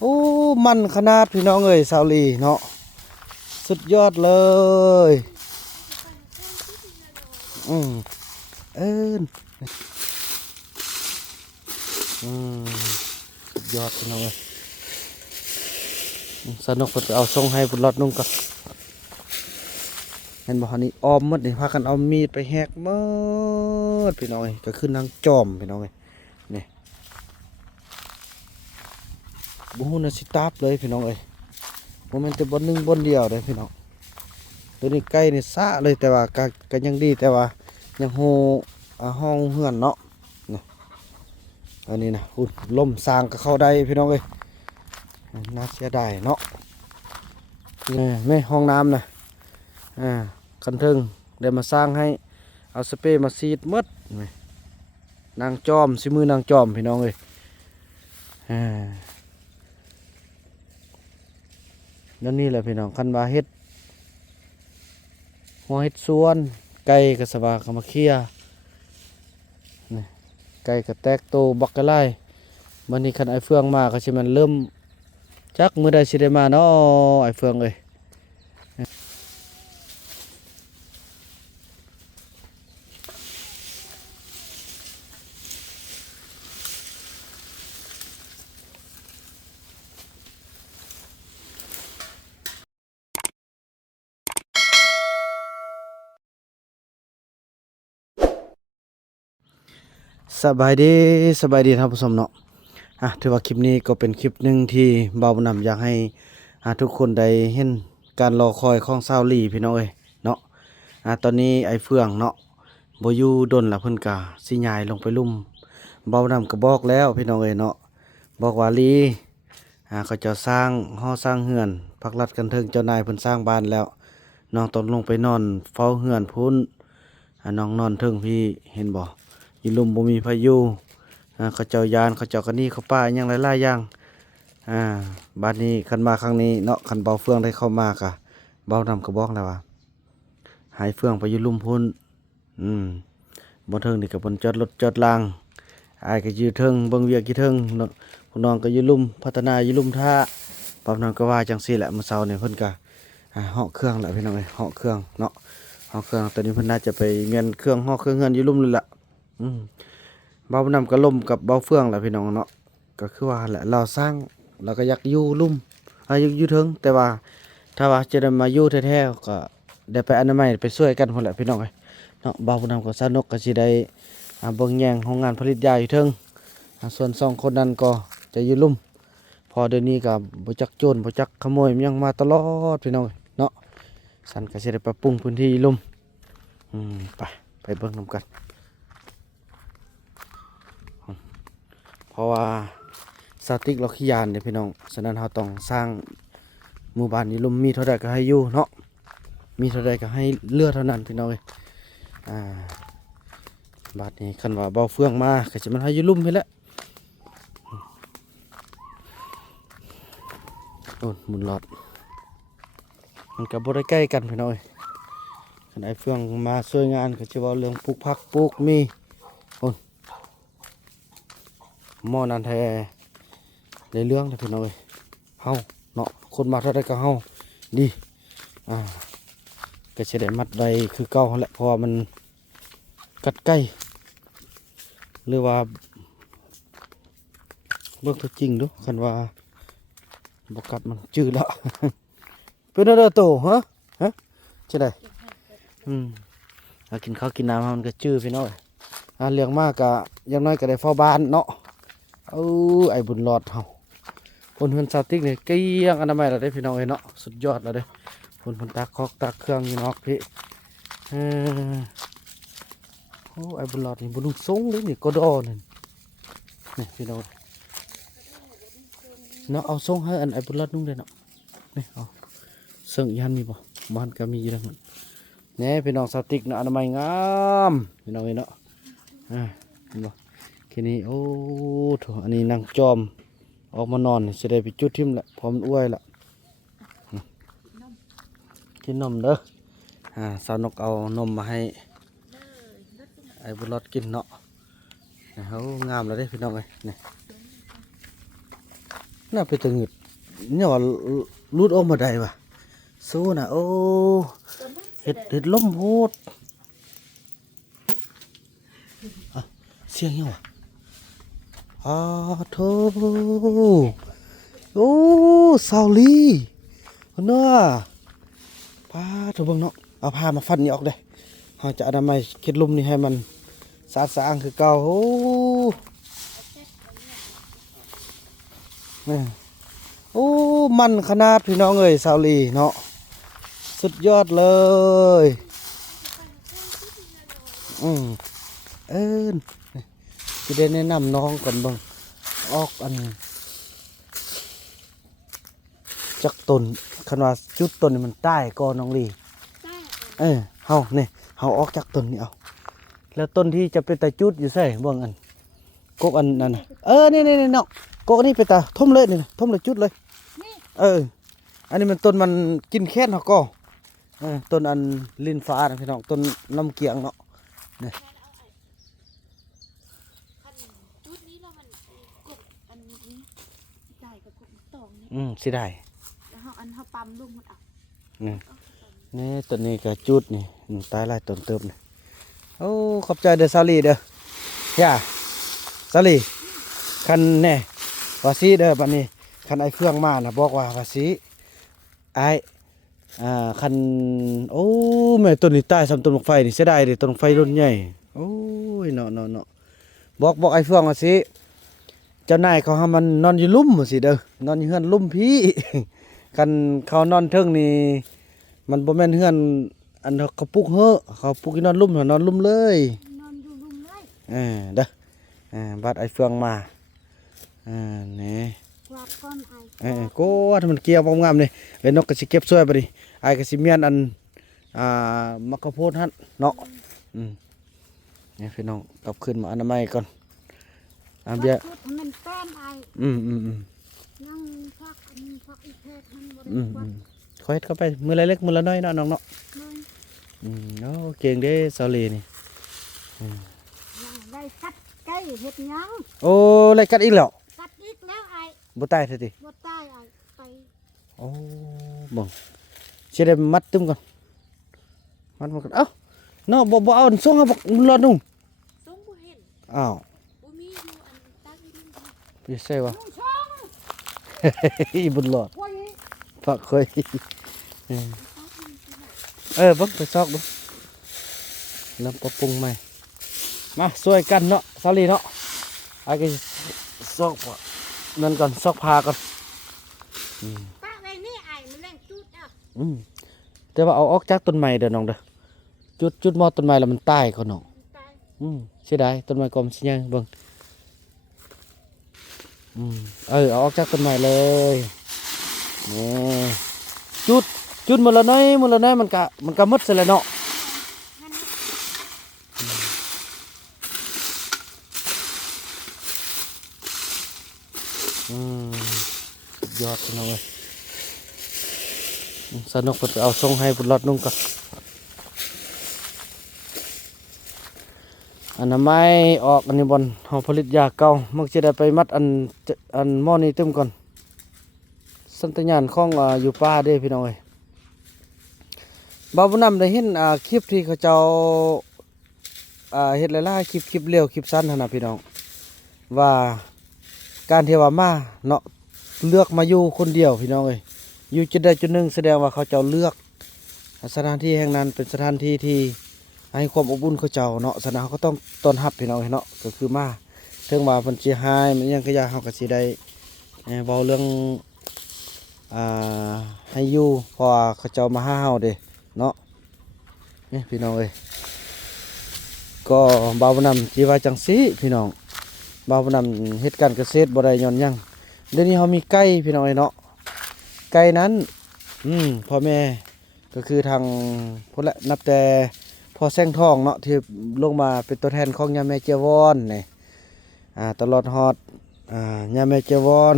โอ้มันขนาดพี่น้องเอ้ยสาวลีเนาะสุดยอดเลยอืมเอิ้นอืมสุดยอดพี่น้องเอ้ยสนุกเพิ่นไปเอาส่งให้บุญรอดนุ่งกับเห็นบ่ฮะนี่อ้อมหมดนี่พากันเอามีดไปแหกหมดพี่น้องเอ้ยก็คือนางจอมพี่น้องเอ้ยนี่บ่ฮู้นะสิตาบเลยพี่น้องเอ้ยบ่แม่นแต่บ่หนึงบ่เดียวเด้พี่น้องตัวนี้ไก่นี่ซะเลยแต่ว่าก็ยังดีแต่ว่ายังฮู้ห้องเฮือนเนาะนี่อันนี้นะอุ่นล่มสร้างก็เข้าได้พี่น้องเอ้ยน่าเสียดายเนาะนี่แม่ห้องน้ำนะคันเทิงได้มาสร้างให้เอาสเปรย์มาซีดหมดนี่นางจอมสิมือนางจอมพี่น้องเอ้ยนั่นนี่แหละพี่น้องคันว่าเฮ็ดหัวเฮ็ดสวนไก่ก็สบายก็มาเคลียร์นี่ไก่ก็แตกโตบักกะไล่มันนี่คันไอ้เฟืองมาก็สิมันเริ่มจักมื้อใดสิได้มาเนาะไอ้เฟืองเอ้ยสบายดีสบายดีท่านผู้ชมเนาะถือว่าคลิปนี้ก็เป็นคลิปหนึ่งที่เบาบุญนำอยากให้ทุกคนได้เห็นการรอคอยของซาวลีพี่น้องเอ้ยเนาะตอนนี้ไอ้เฟืองเนาะบ่อยู่ดนละเพิ่นกะสิย้ายลงไปลุ่มเบาบุญนำก็บอกแล้วพี่น้องเอ้ยเนาะบอกว่าลีเขาจะสร้างหอสร้างเฮือนพักรัดกันเทิงเจ้านายเพิ่นสร้างบ้านแล้วน้องต้องลงไปนอนเฝ้าเฮือนพุ่นน้องนอนเทิงพี่เห็นบ่อยู่ลุ่มบ่มีพายุเขาเจ้ายานเขาเจ้ากันนี่เขาป้าอย่างหลายๆอย่างบ้านนี้คันมาครั้งนี้เนาะคันเบาเฟืองได้เข้ามากะเบานำกระบอกแล้วว่าหายเฟืองไปอยู่ลุ่มพุ่นบนเทิงนี่กับบนจอดรถจอดรางอายก็อยู่เทิงเบิ่งเวียกอยู่เทิงพวกน้องก็อยู่ลุ่มพัฒนาอยู่ลุ่มท่าปรับน้องก็ว่าจังซี่แหละมื้อเช้านี่เพิ่นก็เหาะเครื่องแหละพี่น้องเอ้ยเหาะเครื่องเนาะเหาะเครื่องตอนนี้เพิ่นน่าจะไปเมียนเครื่องเหาะเครื่องเฮือนอยู่ลุ่มเลยล่ะเบานำกระล่มกับเบาเฟืองแหละพี่น้องเนาะก็คือว่าแหละเราสร้างเราก็อยากอยู่ลุ่มอยู่เทิงแต่ว่าถ้าว่าจะได้มาอยู่แท้ๆก็ได้ไปอนามัยไปช่วยกันพุ่นแหละพี่น้องเอ้ยเนาะเบานำกับสนุกก็สิได้เบิ่งแยงโรงงานผลิตยาอยู่เทิงส่วน2คนนั้นก็จะอยู่ลุ่มพอเดี๋ยวนี้ก็บ่จักโจรบ่จักขโมยมันยังมาตลอดพี่น้องเนาะสันก็สิได้ปรับปรุงพื้นที่ลุ่มไปเบิ่งนำกันเพราะว่าสติ๊กเราขี้ยานเนี่ยพี่น้องฉะนั้นเราต้องสร้างหมู่บ้านนี้ลุ่มมีเท่าใดก็ให้อยู่เนาะมีเท่าใดก็ให้เลือเท่านั้นพี่น้องเอ้ยบาดนี้คันว่าเบาเฟืองมาก็จะมันให้อยู่ลุ่มไปแล้วโอ้หมุนหลอดมันกับบริใกล้กันพี่น้องเอ้ยคันไอ้เฟืองมาช่วยงานก็จะว่าเรื่องปลูกผักปลูกมีโอ้หม้อนันแท้ในเรื่องนะพี่น้องเอ้ยเฮาเนาะคนมาเท่าไรก็เฮาดีก็จะได้มัดใดคือเก่าแหละเพราะว่ามันกัดใกล้หรือว่าเบิกตัวจริงดูคันว่าบกัดมันจืดละ เป็นอะไรโตฮะใช่ได้กินข้าวกินน้ำมันก็จืดพี่น้องเลี้ยงมากกะยังน้อยก็ได้เฝ้าบ้านเนาะไอ้บุญรอดเฮาคนเฮือนซาติกเนี่ยเกี้ยงอนามัยเราได้พี่น้องเนาะสุดยอดเราได้คนตักคอกตักเครื่องอยู่นอกพี่ไอ้บุญรอดนี่บุญทรงเลยนี่ก็ดอนี่พี่น้องเนาะเอาทรงให้อันไอ้บุญรอดนุ่งเลยเนาะนี่เอาเสิ่งยันมีบ่บ้านก็มีอยู่แล้วมันเนี่ยพี่น้องซาติกเนาะอนามัยงามพี่น้องเนาะเห็นบ่ทีนี้โอ้โถอันนี้นางจอมออกมานอนจะได้ไปจุดทิมแหละพร้อมอ้วยละกินนมเด้อสาวนกเอานมมาให้ไอ้บุญรอดกินเนาะเขางามแล้วได้พี่น้องเลยนี่ น่าไปตะงึดเนี่ยว่ารูดออกมาได้ปะสู้นะโอ้เห็ดล่มโพดอ่ะเสียงยังวะโธ่โอ้ซาวลีเนาะพาถูกบังเนาะเอาผ้ามาฟันนี่ออกได้เราจะอนามัยเข็ดลุ่มนี่ให้มันสะอาดสะอ้างคือเก่าโอ้เนี่ยโอ้มันขนาดพี่น้องเอ้ยซาวลีเนาะสุดยอดเลยเอิ้นจะได้แนะนำน้องก่อนเบ้างออกอันจักต้นคันว่าจุดต้นนี่มันใต้ก่อนน้องลีเฮานี่เฮาออกจากต้นนี่เอาแล้วต้นที่จะเป็นตาจุดอยู่ใส่เบิ่งอันกกอันนั้นน่ะนี่เนาะกกนี่เป็นตาทุ่มเลยนี่ทุ่มเลยจุดเลยอันนี้มันต้นมันกินแค้นเฮาก็ต้นอันลิ้นฟ้านะพี่น้องต้นลำเกียงเนาะนี่สิได้แล้วเขาปั๊มลูกมันเอานี่ต้นนี้ก็จุดนี่ตายหลายต้นเติบนี่โอ้ขอบใจเด้อซาลีเด้อย่าซาลีคันแน่วาซีเด้อบัดนี้คันไอ้เฟื่องมาน่ะบอกว่าวาซีไอ้คันโอ้แม่ต้นนี้ตายซ้ำต้นไฟนี่เสียดายเด้ต้นไฟต้นใหญ่โอ้ยเนาะบอกไอ้เฟื่องว่าสิเจ้านายเขาให้มันนอนอยู่ลุ่มสิเด้อนอนอยู่เฮือนลุ่มพี่กันเขานอนเทิงนี่มันบ่แม่นเฮือนอันเขาปลูกเฮ้อเขาปลูกนอนลุ่มนอนลุ่มเลยนอนอยู่ลุ่มเลยเด้อบัดไอ้เฟืองมานี่วาดก้อนโก้ถ้ามันเกี่ยวงามๆนี่เอ้นกก็สิเก็บช่วยไปดิไอ้ก็สิเมียนอันมะกะโพดหั่นเนาะนี่พี่น้องกลับขึ้นมาอนามัยก่อนเบียมันแป้นไอนั่งพักอีกแพทมันบริวารค่อยเข้าไปมือละเล็กมือละน้อยเนาะน้องเนาะโอ้เก่งเด้ซาลีนี่ได้กัดไก่เห็ดยังโอ้ไรกัดอีกแล้วกัดอีกแล้วไอ้บ่ตายเถอะติบ่ตายไอ้ไปโอ้บ่เสียได้มัดตึมก่อนมัดก่อนเอ้าเนาะบ่เอาส่งเอารอดนุ่งส่งบ่เห็นอ้าวบ่มีอยู่อันตักอีนึงพี่ใส่ว่าอีบุญหลอดฝักเคยบังไปซอกดูแล้วปรับปรุงใหม่มาช่วยกันเนาะซาลีเนาะไอ้ก็ซอกนั่นก่อนซอกพาก่อนป้าไว้นี่ไอ้มันแรงจุดอ่ะแต่ว่าเอาออกจากต้นไม้เด้อน้องเด้อจุดมอต้นไม้แล้วมันตายก่อนน้องเสียดายต้นไม้กอมสิยังเบิ่งเอาออกจากต้นไม้เลยนี่จุดหมดแล้วน้อยมันก็หมดซะแล้วเนาะยอดพี่น้องเอ้ยสนุกเพิ่นไปเอาส่งให้บุญรอดนุ่งกับอันนั้นไม่ออกอันนี้บนเฮาผลิตยาเก่ามักจะได้ไปมัดอันหม้อนี้ตึมก่อนสัญญาณของอยู่ป่าเด้พี่น้องเอ้ยบ่าวบุญนำได้เห็นคลิปที่เขาเจ้าเฮ็ดหลายๆคลิปเร็วคลิปสั้นหั่นน่ะพี่น้องว่าการที่ว่ามาเนาะเลือกมาอยู่คนเดียวพี่น้องเอ้ยอยู่จุดใดจุดหนึ่งแสดงว่าเขาเจ้าเลือกสถานที่แห่งนั้นเป็นสถานที่ที่ให้ความอบอุ่นเขาเจ้าเนาะสถานเขาก็ต้องต้อนรับพี่น้องเนาะก็คือมาถึงว่าเพิ่นสิหายมันยังก็อยากเฮาก็สิได้เว้าเรื่องให้อยู่เพราะว่าเขาเจ้ามาหาเฮาเด้เนาะนี่พี่น้องเอ้ยก็บ่าวนำสิว่าจังซี่พี่น้องบ่าวนำเฮ็ดการเกษตรบ่ได้ย้อนหยังเดี๋ยวนี้เฮามีไก่พี่น้องเอ้ยเนาะไก่นั้นพ่อแม่ก็คือทางพุ่นละนับแต่พ่อแซงทองเนาะที่ลงมาเป็นตัวแทนของย่าแม่เจวอนนี่ตลอดฮอดย่าแม่เจวอน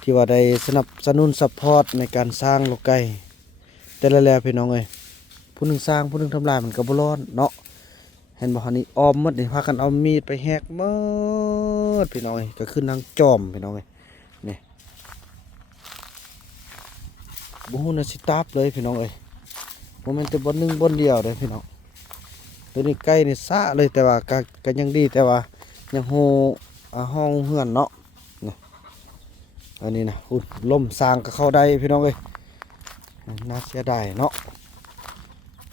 ที่ว่าได้สนับสนุนซัพพอร์ตในการสร้างโลกไก่แต่ละแล้วพี่น้องเอ้ยผู้หนึงสร้างผู้หนึงทำลายมันก็บ่ร้อนเนาะ เห็นบ่ฮันนี่ออมหมดนี่พากันเอามีดไปแหกหมดพี่น้องเอ้ยก็คือนางจอมพี่น้องเอ้ยนี่บ่ฮู้น่ะสิตาบเลยพี่น้องเอ้ยบ่แม่นแต่บ่หนึงบ่เดียวเด้อพี่น้องตัวนี้ไก่นี่ซะเลยแต่ว่าก็ยังดีแต่ว่ายังโฮห้องเฮือนเนาะนี่อันนี้นะอุ่นล่มสร้างก็เข้าได้พี่น้องเอ้ยน่าเสียดายเนาะ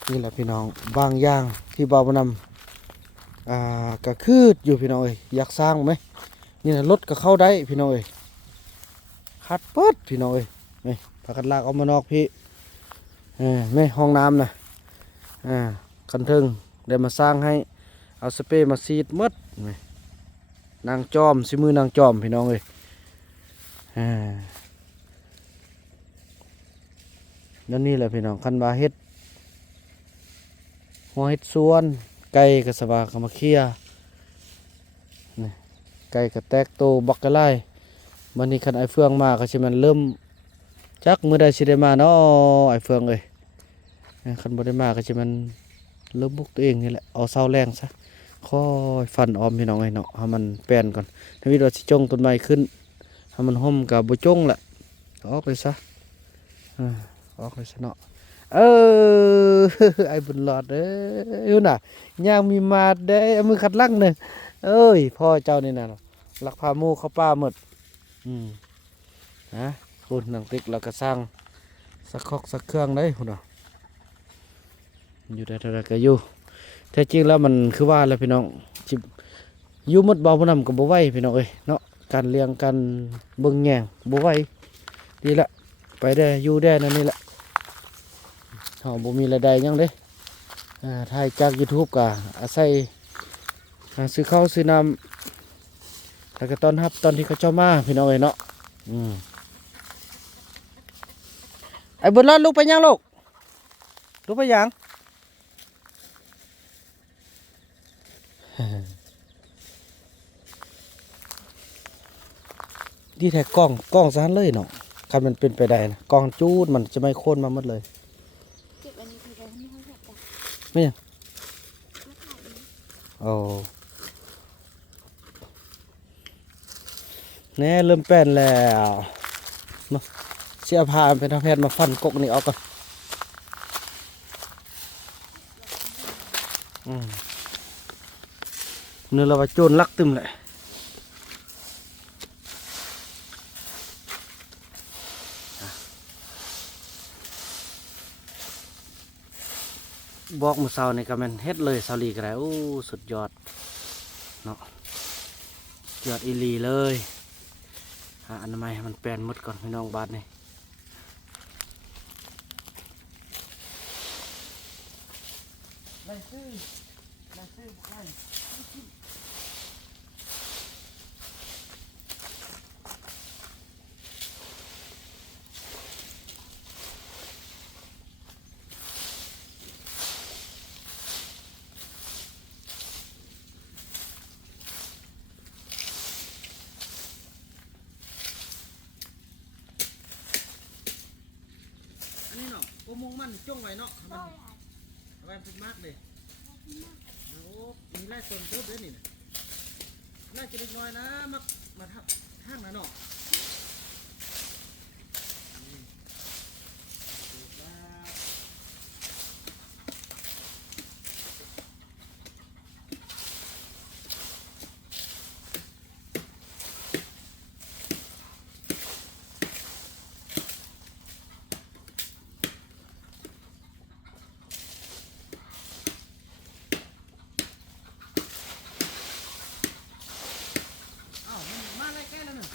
นี่แหละพี่น้องบางอย่างที่บ่าวบ่นำก็คืออยู่พี่น้องเอ้ยอยากสร้างไหมนี่นะรถก็เข้าได้พี่น้องเอ้ยคัดเปิดพี่น้องเอ้ยนี่พากันลากออกมานอกพี่ไม่ห้องน้ำนะคันเทิงได้มาสร้างให้เอาสเปรย์มาซีดหมดนี่นางจอมสิมือนางจอมพี่น้องเอ้ยนั่นนี่แหละพี่น้องคันว่าเฮ็ดหัวเฮ็ดสวนไก่ก็สบายก็มาเคลียร์นี่ไก่ก็แตกโตบักกะไล่วันนี้คันไอ้เฟืองมาก็สิมันเริ่มจักมื้อใดสิได้มาเนาะไอ้เฟืองเอ้ยคันบ่ได้มาก็สิมันเริ่มบุกตัวเองนี่แหละเอาเสาแรงซะค่อยฟันออมพี่น้องไอ้เนาะให้มันแป้นก่อนถ้าวิดว่าสิจงต้นไม้ขึ้นให้มันห่มก็บ่จงแหละออกเลยซะออกเลยซะเนาะไอ้บุญหลอดเอ้ยน่ะย่างมีมาดได้เอามือขัดลังหนึ่งเอ้ยพ่อเจ้านี่น่ะลักพาหมูเข้าป่าหมดฮะคุณนังติ๊กเราก็สร้างสักคอกสักเครื่องได้คุณอ่ะอยู่ได้เท่าไรก็อยู่แท้จริงแล้วมันคือว่าแล้วพี่น้องจิบอยู่หมดเบาพนำกับบ่ไหวพี่น้องเอ้ยเนาะการเลี้ยงการเบิ่งแง่งบ่ไหวดีละไปได้อยู่ได้นั่นนี่แหละเขาบ่มีรายได้หยังเด้ถ่ายจาก YouTube ก็อาศัยซื้อข้าวซื้อน้ำแล้วก็ตอนรับตอนที่เขาเจ้ามาพี่น้องเอ้ยเนาะไอ้บุญรอดลูกไปยังลูกลูกไปยังดีแท้กล้องซะเลยเนาะคันมันเป็นไปได้นะกล้องจูดมันจะไม่โค่นมาหมดเลยเก็บอันนี้ไปไว้ไม่ให้หักจ้ะ ไม่ยัง ไม่ขายอีก โอ้แน่เริ่มแป้นแล้วมาเสียพาเป็นทางแพทย์มาฟันกกนี่ออกก่อนเนื้อเราว่าโจรลักตึมเลยบอกมือเสานี่ก็มันเฮ็ดเลยเสาลีก็ได้โอ้สุดยอดเนาะยอดอีหลีเลยอนามัยให้มันแปลนหมดก่อนพี่น้องบาทนี่ได้ซื้อใครอันนี้เนาะโอมงมันจ้องไว้เนาะมันไว้เป็นมากเลยโอ้มีไล่ต้นทุบด้วยนี่ไล่จะเล็กน้อยนะมาทับข้างนะเนาะมาไล่แก้แล้วหนึ่ง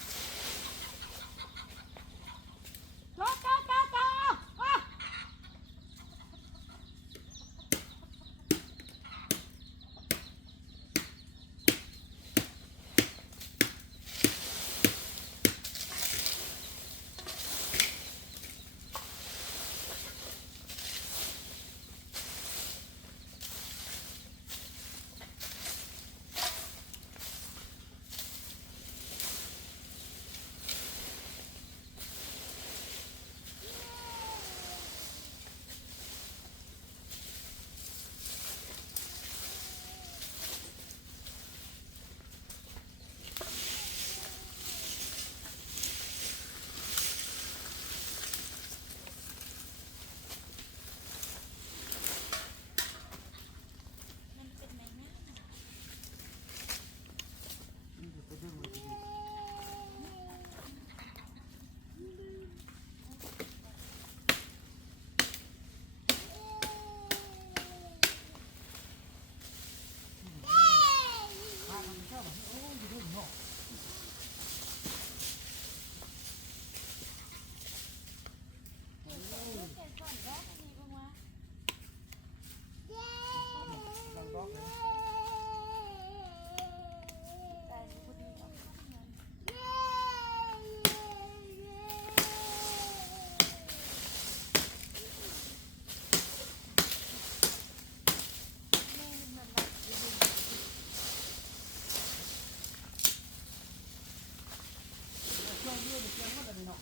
เสียงมันเลยเนาะ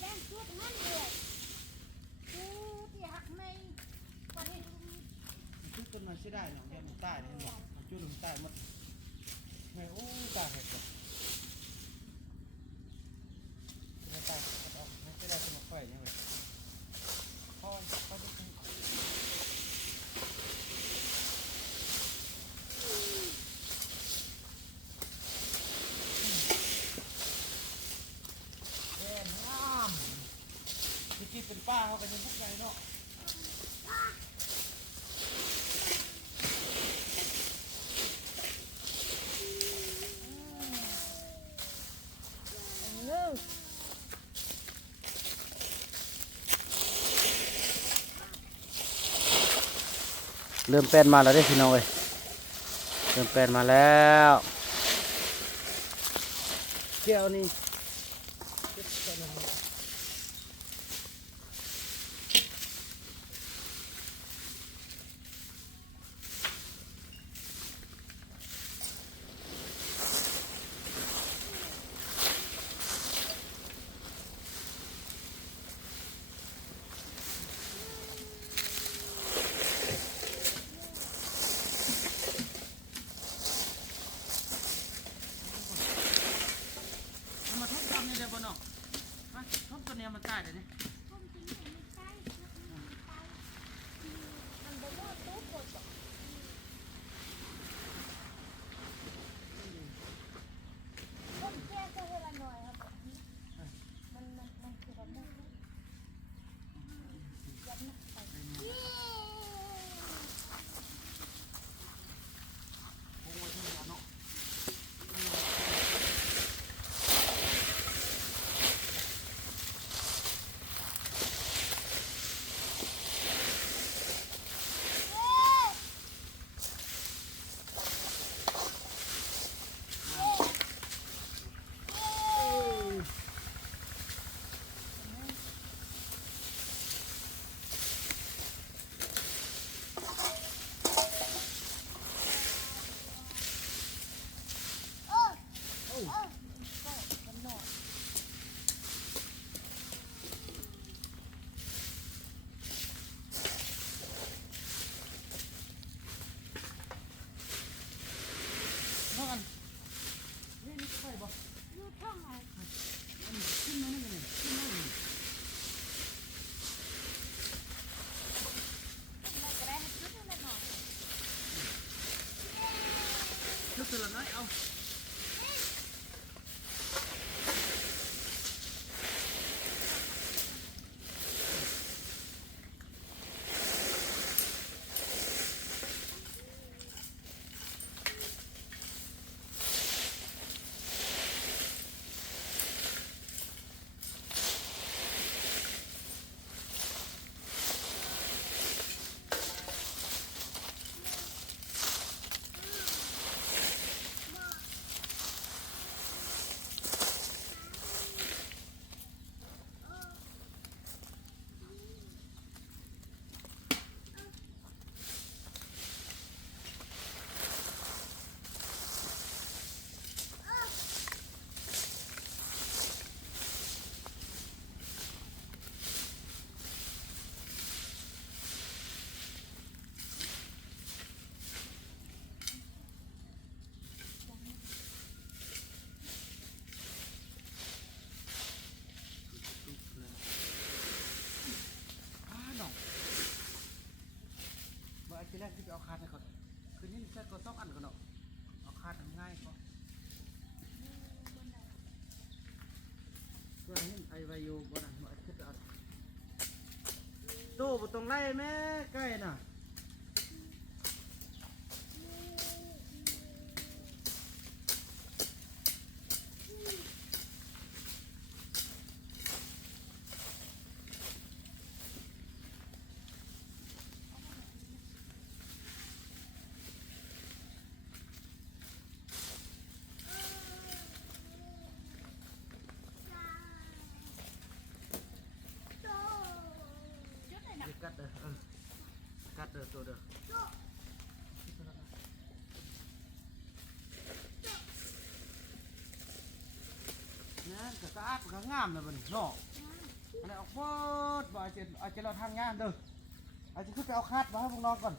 แรงชุดนั่นเลยกูที่หักในวันนี้ ชุดต้นมันใช้ได้เนาะเดี๋ยวมันตายเลยเนาะจุดมันตายหมดไม่โอ้ตายเหตุไม่ตายออกไม่ได้สมองไฟเนี่ยเลยพ่อดูแย่งามที่คิดเป็นป้าเขากันยังพวกไงเนาะเริ่มเป็นมาแล้วได้พี่น้องเอ้ยเริ่มเป็นมาแล้วเกี่ยวนี่มาทุบทำนี่เลยบ่น้องมาทุบตัวนี้มันตายเลยนี่ ผมจริงๆไม่ใช่มันบ่รอดตุ๊บบ่ผมแค่จะเวลาหน่อยครับมันคือแบบนั้นยัดหนักไปน้องอันนี่ไฟบ่ ยูท่องเอา ขึ้นมานี่เลยขึ้นมานี่ ได้ก็ได้ให้ชุดนั่นแหละหน่อย ชุดละน้อยเอาน้องบ่ไอ้ทีแรกที่ไปเอาคาดให้ก่อนคืนนี้ใช้ก็2 อันก่อนเนาะเอาคาดง่ายกว่าเพื่อให้ไอ้ไวโยบ่นั่นบ่ไอ้คิดเอาตู้บ่ต้องไล่แม่ใกล้น่ะกัดเด้อกัดเด้อตัวเด้อ นะก็สะอาดก็งามเลยบัดนี้เนาะอันนี้เอาโคตรบ่อาจจะเราทางงานเด้ออาจจะขึ้นไปเอาคาดมาให้พวกน้องก่อน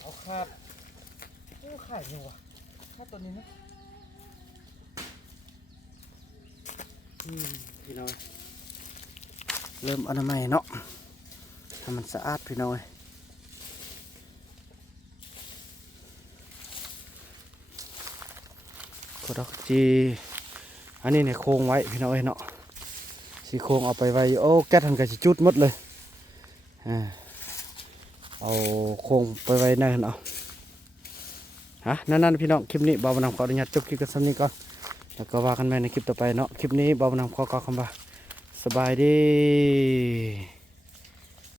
เอาคาดโอ้ไข่เนี่ยวะคาดตัวนี้นะพี่น้อยเริ่มอนามัยเนาะให้มันสะอาดพี่น้อยก็ดอกจีอันนี้เนี่ยโค้งไว้พี่น้อยเนาะสีโค้งเอาไปไว้โอ้แก๊สทันกับสิจุดหมดเลยเอาโค้งไปไว้นั่นเอานั่นพี่น้องคลิปนี้บ่าวนำขออนุญาตจบคลิปกันสักนิดก่อนแล้วก็ว่ากันใหม่ในคลิปต่อไปเนาะคลิปนี้บ่าวนำขอกล่าวคำว่าสบายดี